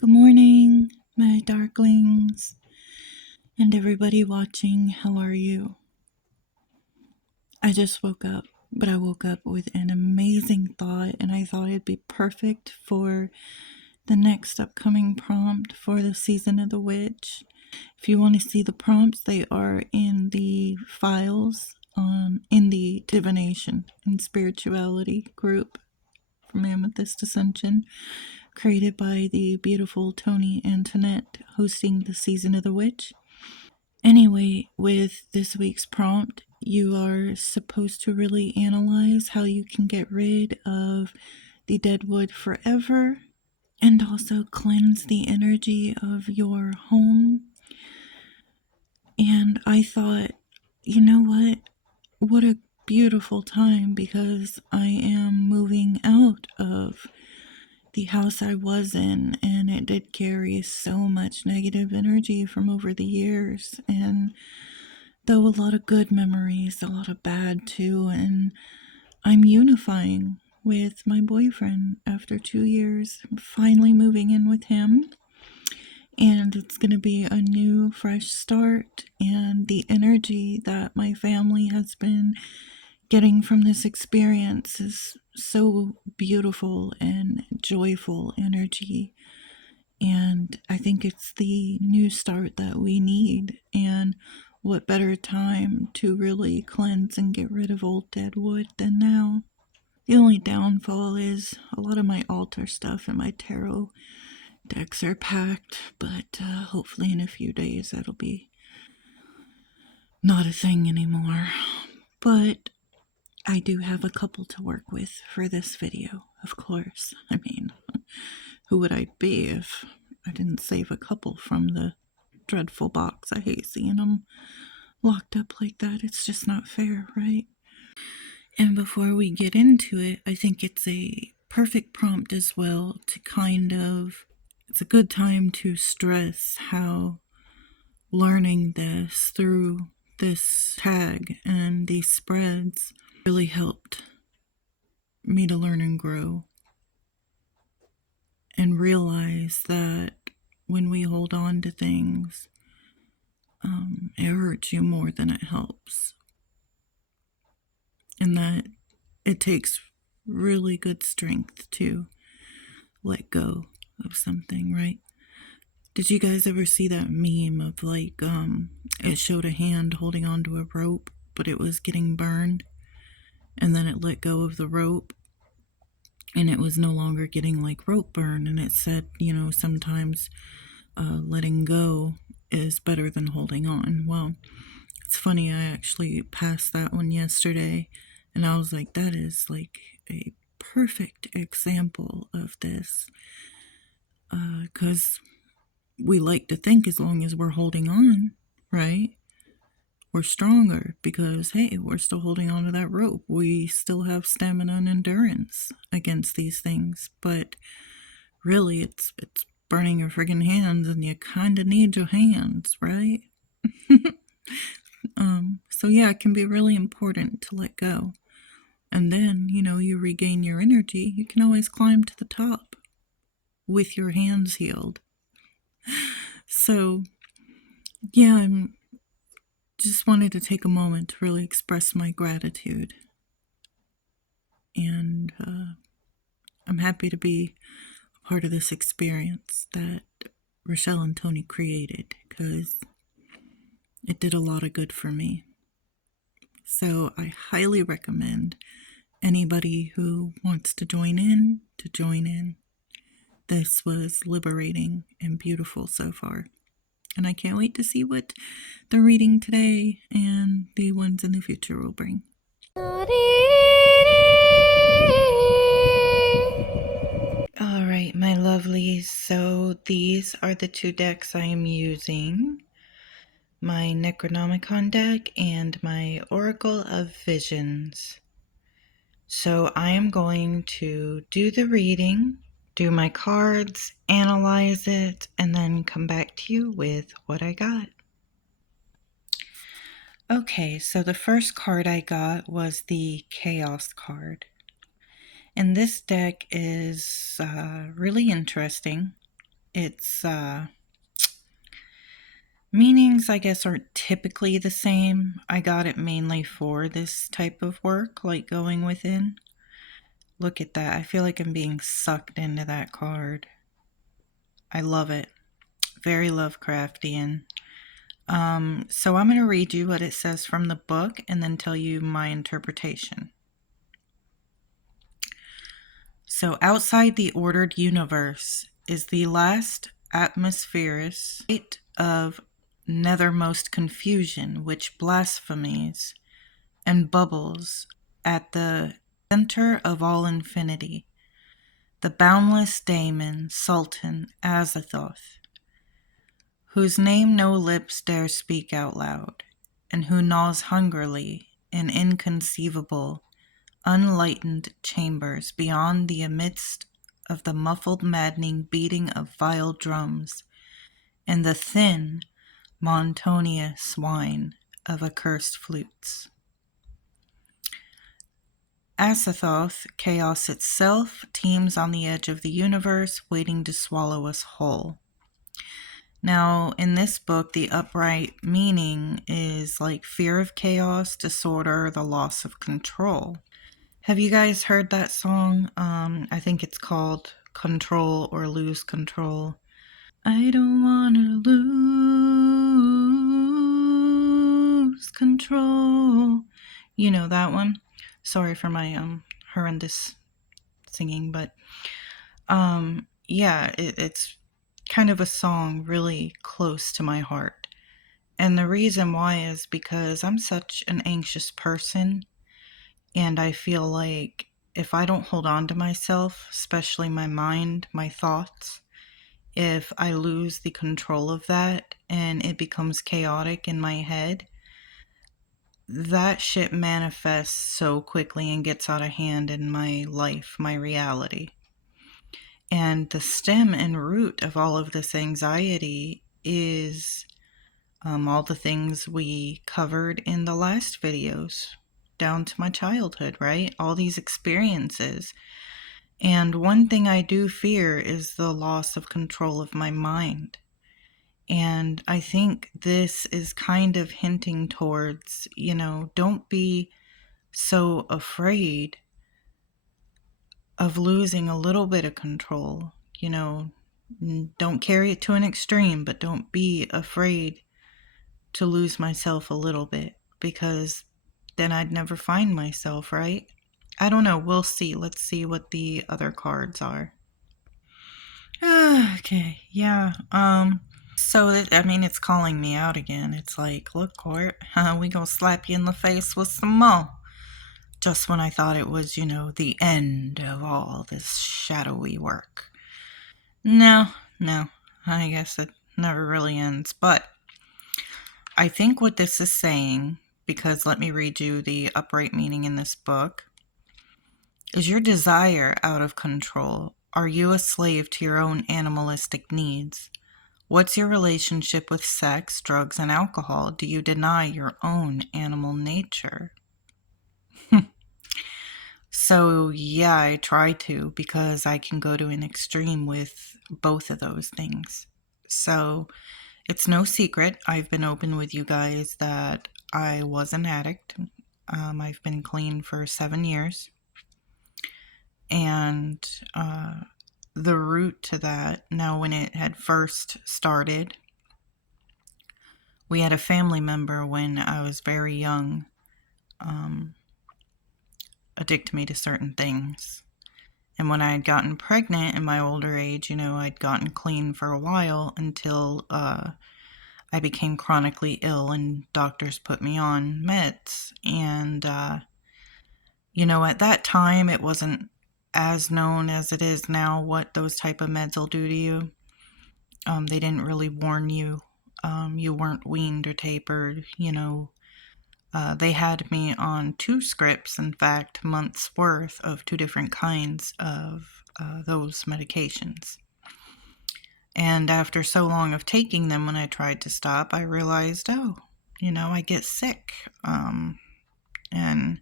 Good morning, my darklings, and everybody watching. How are you? I just woke up, but I woke up with an amazing thought, and I thought it'd be perfect for the next upcoming prompt for the season of the witch. If you want to see the prompts, they are in the files in the divination and spirituality group from Amethyst Ascension, created by the beautiful Tony Antoinette, hosting the season of the witch. Anyway, with this week's prompt, you are supposed to really analyze how you can get rid of the deadwood forever and also cleanse the energy of your home. And I thought, you know what? What a beautiful time, because I am moving out of the house I was in, and it did carry so much negative energy from over the years. And though a lot of good memories, a lot of bad too, and I'm unifying with my boyfriend after 2 years. I'm finally moving in with him, and it's going to be a new, fresh start. And the energy that my family has been getting from this experience is so beautiful and joyful energy. And I think it's the new start that we need. And what better time to really cleanse and get rid of old deadwood than now? The only downfall is a lot of my altar stuff and my tarot decks are packed, but hopefully in a few days that'll be not a thing anymore. But I do have a couple to work with for this video, of course. I mean, who would I be if I didn't save a couple from the dreadful box? I hate seeing them locked up like that. It's just not fair, right? And before we get into it, I think it's a perfect prompt as well to it's a good time to stress how learning this through this tag and these spreads really helped me to learn and grow and realize that when we hold on to things, it hurts you more than it helps. And that it takes really good strength to let go of something, right? Did you guys ever see that meme of it showed a hand holding onto a rope, but it was getting burned, and then it let go of the rope, and it was no longer getting like rope burn, and it said, sometimes letting go is better than holding on. Well, it's funny, I actually passed that one yesterday, and I was like, that is like a perfect example of this, because we like to think as long as we're holding on, right, we're stronger, because hey, we're still holding on to that rope. We still have stamina and endurance against these things. But really, it's burning your friggin' hands, and you kind of need your hands, right? So yeah, it can be really important to let go. And then, you regain your energy. You can always climb to the top with your hands healed. So yeah, I'm just wanted to take a moment to really express my gratitude. And I'm happy to be a part of this experience that Rachele and Tony created, because it did a lot of good for me. So I highly recommend anybody who wants to join in to join in. This was liberating and beautiful so far. And I can't wait to see what the reading today and the ones in the future will bring. Alright, my lovelies, so these are the two decks I am using. My Necronomicon deck and my Oracle of Visions. So I am going to do the reading, do my cards, analyze it, and then come back to you with what I got. Okay, so the first card I got was the Chaos card. And this deck is really interesting. Its meanings, I guess, aren't typically the same. I got it mainly for this type of work, like going within. Look at that. I feel like I'm being sucked into that card. I love it. Very Lovecraftian. So I'm going to read you what it says from the book and then tell you my interpretation. So outside the ordered universe is the last atmospherous state of nethermost confusion, which blasphemies and bubbles at the center of all infinity. The boundless daemon, Sultan Azathoth, whose name no lips dare speak out loud, and who gnaws hungrily in inconceivable, unlightened chambers beyond the amidst of the muffled maddening beating of vile drums and the thin, monotonous whine of accursed flutes. Azathoth, chaos itself, teems on the edge of the universe, waiting to swallow us whole. Now, in this book, the upright meaning is like fear of chaos, disorder, the loss of control. Have you guys heard that song? I think it's called Control or Lose Control. I don't want to lose control. You know that one? Sorry for my horrendous singing, but yeah, it's kind of a song really close to my heart. And the reason why is because I'm such an anxious person, and I feel like if I don't hold on to myself, especially my mind, my thoughts, if I lose the control of that and it becomes chaotic in my head, that shit manifests so quickly and gets out of hand in my life, my reality. And the stem and root of all of this anxiety is all the things we covered in the last videos, down to my childhood, right? All these experiences. And one thing I do fear is the loss of control of my mind. And I think this is kind of hinting towards, don't be so afraid of losing a little bit of control. Don't carry it to an extreme, but don't be afraid to lose myself a little bit, because then I'd never find myself, right? I don't know. We'll see. Let's see what the other cards are. Okay, yeah. So, it's calling me out again. It's like, look, Court, we gonna slap you in the face with some more. Just when I thought it was, the end of all this shadowy work. No, I guess it never really ends. But I think what this is saying, because let me read you the upright meaning in this book, is your desire out of control? Are you a slave to your own animalistic needs? What's your relationship with sex, drugs, and alcohol? Do you deny your own animal nature? So, yeah, I try to, because I can go to an extreme with both of those things. So, it's no secret. I've been open with you guys that I was an addict. I've been clean for 7 years. And the root to that, now when it had first started, we had a family member when I was very young addict me to certain things. And when I had gotten pregnant in my older age, I'd gotten clean for a while until I became chronically ill and doctors put me on meds. And, at that time, it wasn't as known as it is now what those type of meds will do to you. They didn't really warn you. You weren't weaned or tapered, They had me on 2 scripts, in fact, months worth of 2 different kinds of those medications. And after so long of taking them, when I tried to stop, I realized, I get sick. And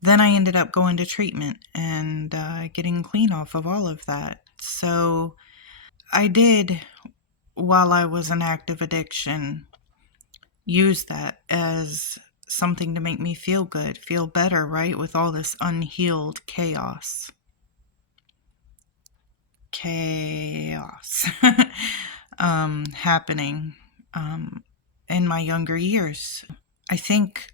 then I ended up going to treatment and getting clean off of all of that. So I did, while I was in active addiction, use that as something to make me feel good, feel better, right? With all this unhealed chaos happening in my younger years. I think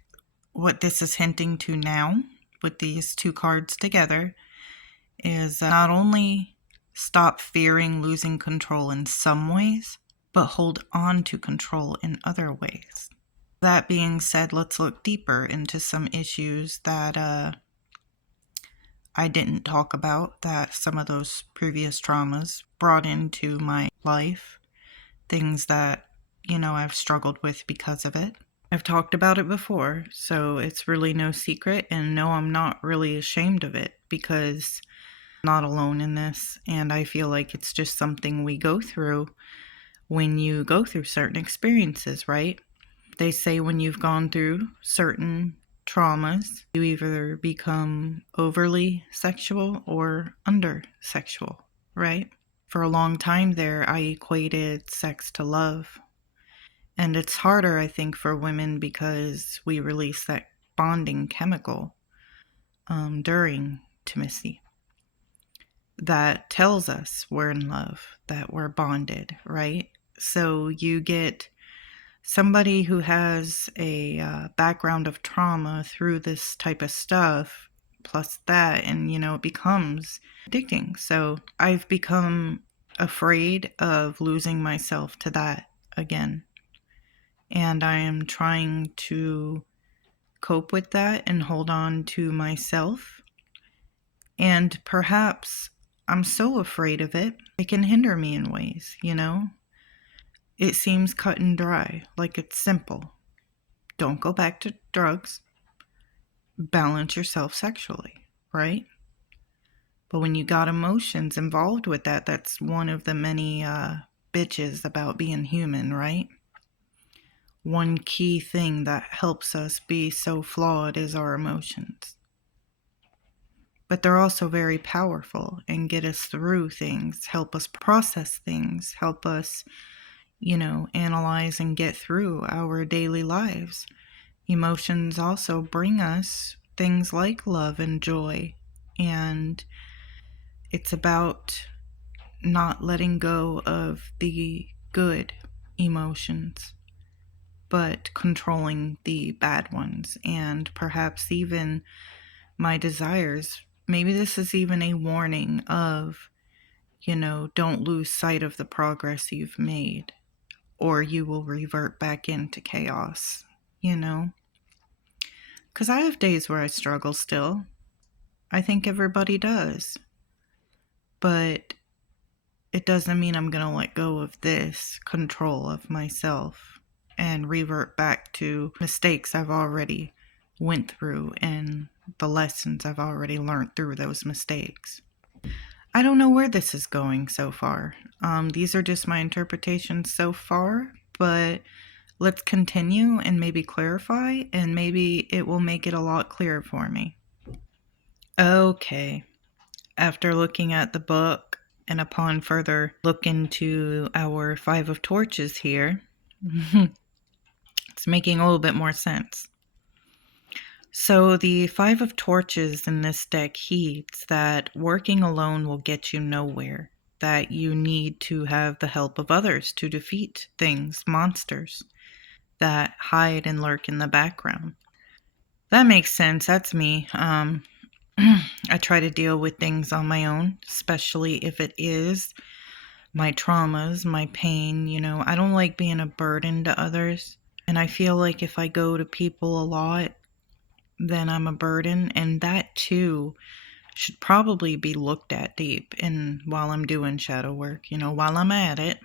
what this is hinting to now with these two cards together is not only stop fearing losing control in some ways, but hold on to control in other ways. That being said, let's look deeper into some issues that I didn't talk about, that some of those previous traumas brought into my life, things that, I've struggled with because of it. I've talked about it before, so it's really no secret, and no, I'm not really ashamed of it because I'm not alone in this, and I feel like it's just something we go through when you go through certain experiences, right? They say when you've gone through certain traumas, you either become overly sexual or under sexual, right? For a long time there, I equated sex to love. And it's harder, I think, for women because we release that bonding chemical during intimacy that tells us we're in love, that we're bonded, right? So you get somebody who has a background of trauma through this type of stuff, plus that, and it becomes addicting. So I've become afraid of losing myself to that again. And I am trying to cope with that and hold on to myself. And perhaps I'm so afraid of it, it can hinder me in ways, It seems cut and dry, like it's simple. Don't go back to drugs. Balance yourself sexually, right? But when you got emotions involved with that, that's one of the many bitches about being human, right? One key thing that helps us be so flawed is our emotions. But they're also very powerful and get us through things, help us process things, help us, analyze and get through our daily lives. Emotions also bring us things like love and joy, and it's about not letting go of the good emotions, but controlling the bad ones, and perhaps even my desires. Maybe this is even a warning of, don't lose sight of the progress you've made, or you will revert back into chaos, Because I have days where I struggle still. I think everybody does. But it doesn't mean I'm going to let go of this control of myself and revert back to mistakes I've already went through and the lessons I've already learned through those mistakes. I don't know where this is going so far. These are just my interpretations so far, but let's continue and maybe clarify, and maybe it will make it a lot clearer for me. Okay. After looking at the book and upon further look into our Five of Torches here, it's making a little bit more sense. So the Five of Torches in this deck heeds that working alone will get you nowhere, that you need to have the help of others to defeat things, monsters that hide and lurk in the background. That makes sense. That's me. I try to deal with things on my own, especially if it is my traumas, my pain. I don't like being a burden to others. And I feel like if I go to people a lot, then I'm a burden. And that too should probably be looked at deep. And while I'm doing shadow work, while I'm at it.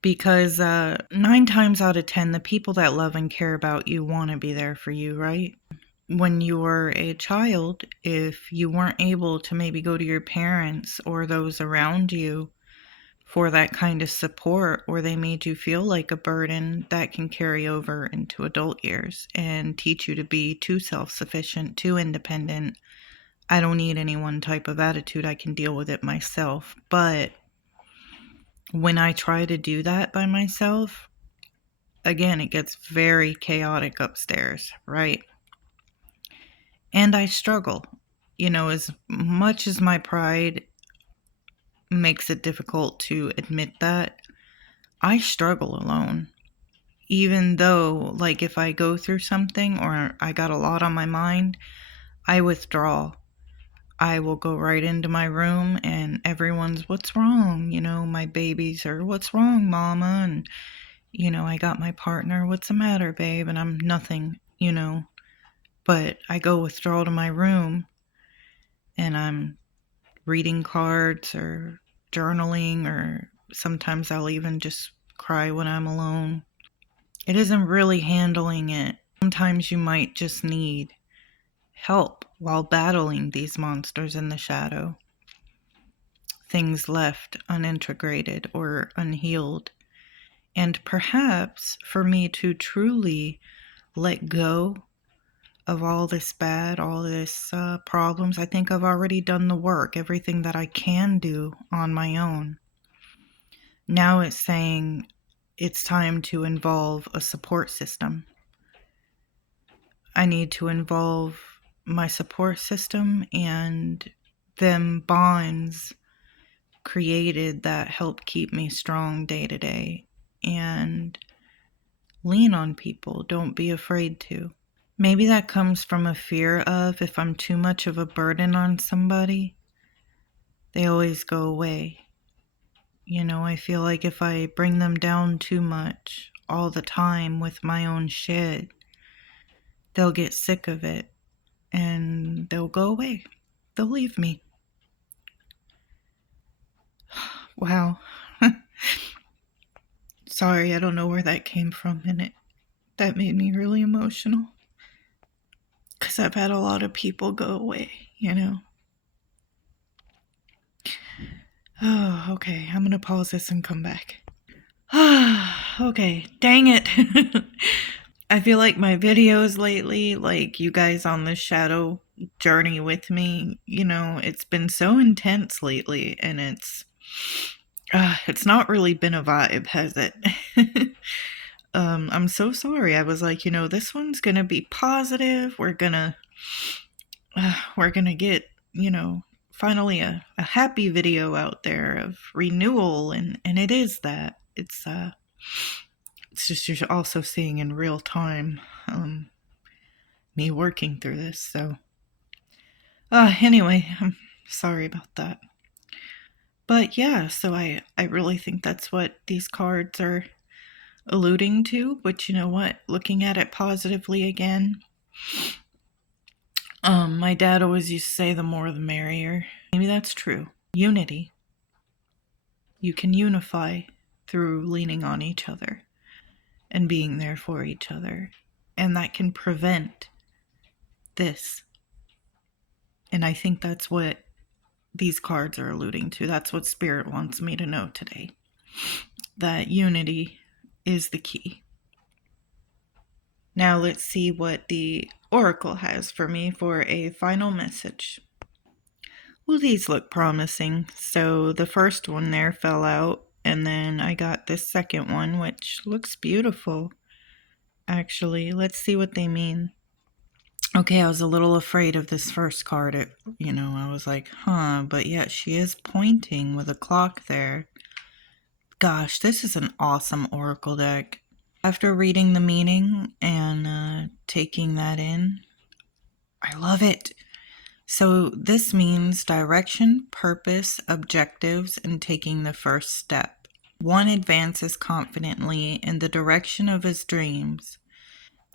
Because 9 times out of 10, the people that love and care about you want to be there for you, right? When you were a child, if you weren't able to maybe go to your parents or those around you for that kind of support, or they made you feel like a burden, that can carry over into adult years and teach you to be too self-sufficient, too independent, I don't need any one type of attitude. I can deal with it myself. But when I try to do that by myself, again, it gets very chaotic upstairs, right? And I struggle. As much as my pride makes it difficult to admit that, I struggle alone. Even though, like, if I go through something or I got a lot on my mind, I withdraw. I will go right into my room and everyone's, what's wrong? My babies are, what's wrong, mama? And, I got my partner, what's the matter, babe? And I'm nothing. But I go withdraw to my room and I'm reading cards or journaling, or sometimes I'll even just cry when I'm alone. It isn't really handling it. Sometimes you might just need help while battling these monsters in the shadow. Things left unintegrated or unhealed. And perhaps for me to truly let go of all this bad, all this problems, I think I've already done the work, everything that I can do on my own. Now it's saying it's time to involve a support system. I need to involve my support system and them bonds created that help keep me strong day to day. And lean on people. Don't be afraid to. Maybe that comes from a fear of, if I'm too much of a burden on somebody, they always go away. I feel like if I bring them down too much all the time with my own shit, they'll get sick of it and they'll go away. They'll leave me. Wow. Sorry, I don't know where that came from, and that made me really emotional. Because I've had a lot of people go away. Oh, okay. I'm going to pause this and come back. Okay, dang it. I feel like my videos lately, like you guys on this shadow journey with me, it's been so intense lately, and it's not really been a vibe, has it? I'm so sorry. I was like, this one's gonna be positive. We're gonna get, finally a happy video out there of renewal, and it is that. It's just you're also seeing in real time me working through this. So anyway, I'm sorry about that. But yeah, so I really think that's what these cards are alluding to. But you know what? Looking at it positively again, my dad always used to say the more the merrier. Maybe that's true. Unity. You can unify through leaning on each other and being there for each other. And that can prevent this. And I think that's what these cards are alluding to. That's what Spirit wants me to know today. That unity is the key. Now let's see what the Oracle has for me for a final message. Well, these look promising. So the first one there fell out, and then I got this second one, which looks beautiful. Actually, let's see what they mean. Okay, I was a little afraid of this first card. I was like, but yet she is pointing with a clock there. Gosh, this is an awesome Oracle deck. After reading the meaning and taking that in, I love it. So this means direction, purpose, objectives, and taking the first step. One advances confidently in the direction of his dreams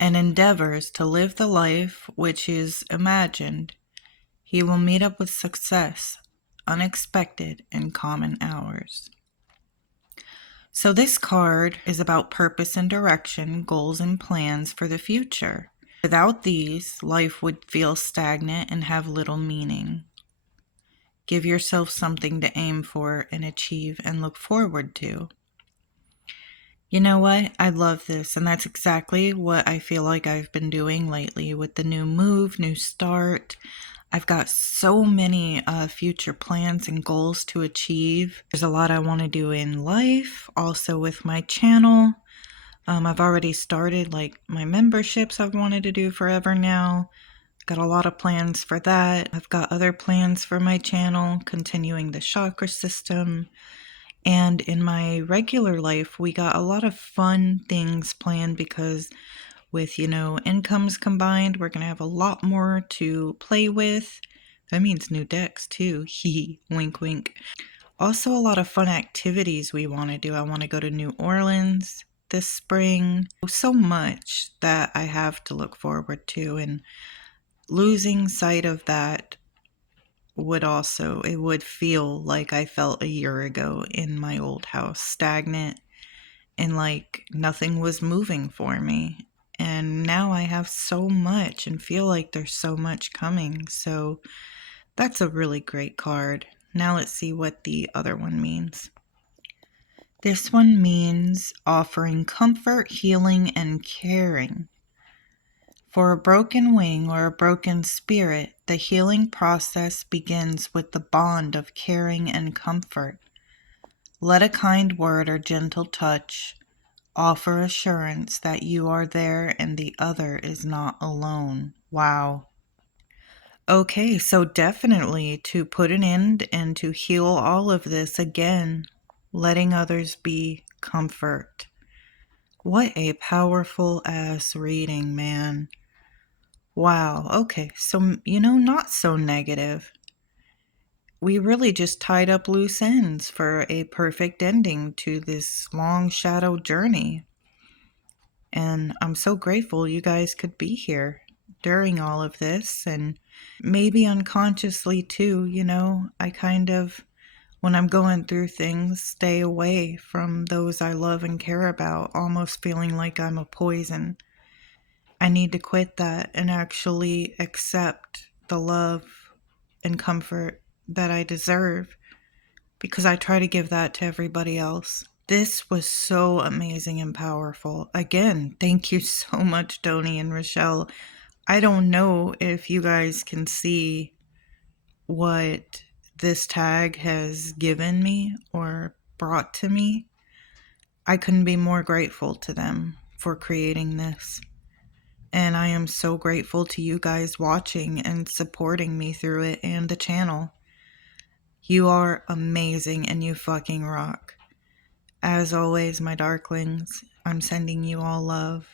and endeavors to live the life which is imagined. He will meet up with success, unexpected and common hours. So this card is about purpose and direction, goals and plans for the future. Without these, life would feel stagnant and have little meaning. Give yourself something to aim for and achieve and look forward to. You know what? I love this, and that's exactly what I feel like I've been doing lately with the new move, new start. I've got so many future plans and goals to achieve. There's a lot I want to do in life, also with my channel. I've already started like my memberships I've wanted to do forever now. Got a lot of plans for that. I've got other plans for my channel, continuing the chakra system. And in my regular life, we got a lot of fun things planned because with, incomes combined, we're going to have a lot more to play with. That means new decks too. Hee, wink, wink. Also, a lot of fun activities we want to do. I want to go to New Orleans this spring. So much that I have to look forward to, and losing sight of that it would feel like I felt a year ago in my old house, stagnant and like nothing was moving for me. And now I have so much and feel like there's so much coming. So that's a really great card. Now let's see what the other one means. This one means offering comfort, healing, and caring. For a broken wing or a broken spirit, the healing process begins with the bond of caring and comfort. Let a kind word or gentle touch offer assurance that you are there and the other is not alone. Wow. Okay, so definitely to put an end and to heal all of this again, letting others be comfort. What a powerful ass reading, man. Wow, okay, so, not so negative. We really just tied up loose ends for a perfect ending to this long shadow journey. And I'm so grateful you guys could be here during all of this, and maybe unconsciously too, I kind of, when I'm going through things, stay away from those I love and care about, almost feeling like I'm a poison. I need to quit that and actually accept the love and comfort that I deserve, because I try to give that to everybody else. This was so amazing and powerful. Again, thank you so much, Tony and Rachele. I don't know if you guys can see what this tag has given me or brought to me. I couldn't be more grateful to them for creating this. And I am so grateful to you guys watching and supporting me through it and the channel. You are amazing and you fucking rock. As always, my darklings, I'm sending you all love.